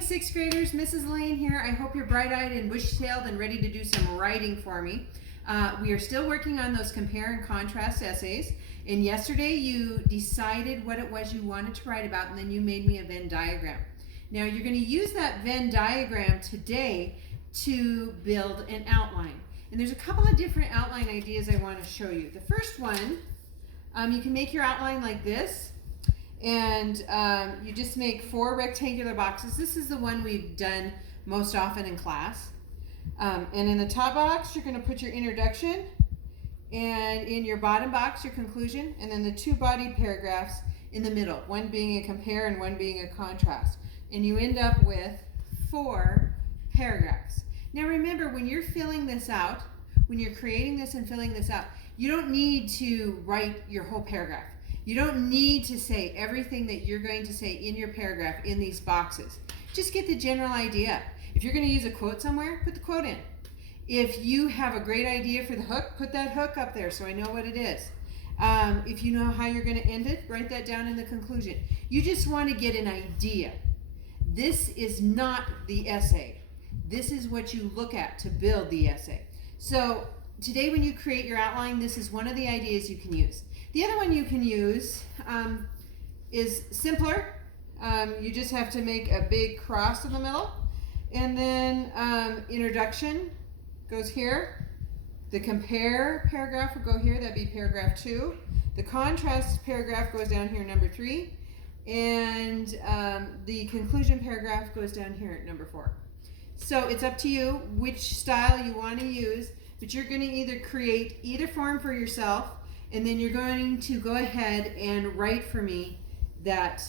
morning, sixth graders. Mrs. Lane here. I hope you're bright-eyed and bush-tailed and ready to do some writing for me. We are still working on those compare and contrast essays. And yesterday you decided what it was you wanted to write about, and then you made me a Venn diagram. Now you're going to use that Venn diagram today to build an outline. And there's a couple of different outline ideas I want to show you. The first one, you can make your outline like this. And you just make 4 rectangular boxes. This is the one we've done most often in class. And in the top box, you're going to put your introduction, and in your bottom box, your conclusion, and then the 2 body paragraphs in the middle, one being a compare and one being a contrast. And you end up with 4 paragraphs. Now remember, when you're filling this out, when you're creating this and filling this out, you don't need to write your whole paragraph. You don't need to say everything that you're going to say in your paragraph in these boxes. Just get the general idea. If you're going to use a quote somewhere, put the quote in. If you have a great idea for the hook, put that hook up there so I know what it is. If you know how you're going to end it, write that down in the conclusion. You just want to get an idea. This is not the essay. This is what you look at to build the essay. So today when you create your outline, this is one of the ideas you can use. The other one you can use is simpler. You just have to make a big cross in the middle. And then introduction goes here. The compare paragraph will go here. That'd be paragraph 2. The contrast paragraph goes down here, number 3. And the conclusion paragraph goes down here at number 4. So it's up to you which style you want to use. But you're going to either create either form for yourself, and then you're going to go ahead and write for me that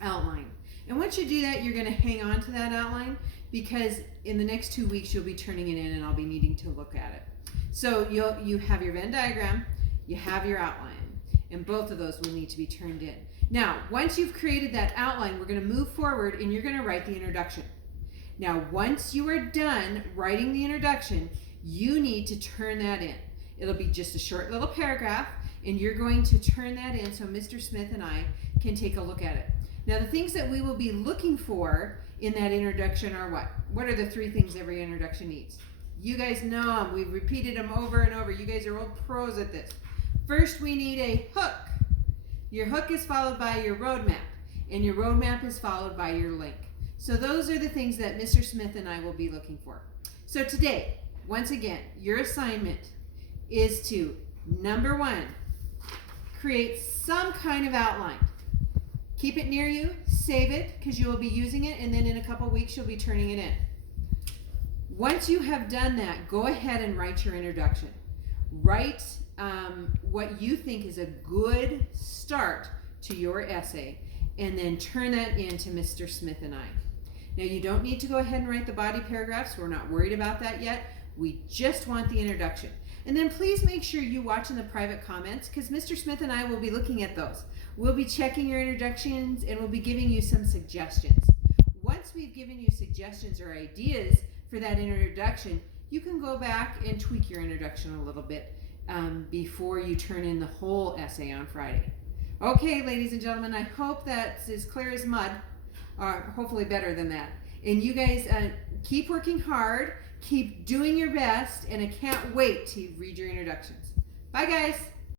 outline. And once you do that, you're going to hang on to that outline, because in the next 2 weeks you'll be turning it in and I'll be needing to look at it. So you have your Venn diagram, you have your outline, and both of those will need to be turned in. Now, once you've created that outline, we're going to move forward and you're going to write the introduction. Now, once you are done writing the introduction, you need to turn that in. It'll be just a short little paragraph, and you're going to turn that in so Mr. Smith and I can take a look at it. Now, the things that we will be looking for in that introduction are what? What are the 3 things every introduction needs? You guys know them. We've repeated them over and over. You guys are old pros at this. First, we need a hook. Your hook is followed by your roadmap, and your roadmap is followed by your link. So those are the things that Mr. Smith and I will be looking for. So today, once again, your assignment is to, number 1, create some kind of outline. Keep it near you, save it, because you will be using it, and then in a couple weeks you'll be turning it in. Once you have done that, go ahead and write your introduction. Write what you think is a good start to your essay, and then turn that in to Mr. Smith and I. Now, you don't need to go ahead and write the body paragraphs. We're not worried about that yet. We just want the introduction. And then please make sure you watch in the private comments, because Mr. Smith and I will be looking at those. We'll be checking your introductions, and we'll be giving you some suggestions. Once we've given you suggestions or ideas for that introduction, you can go back and tweak your introduction a little bit before you turn in the whole essay on Friday. Okay, ladies and gentlemen, I hope that's as clear as mud, or hopefully better than that. And you guys keep working hard, keep doing your best, and I can't wait to read your introductions. Bye, guys.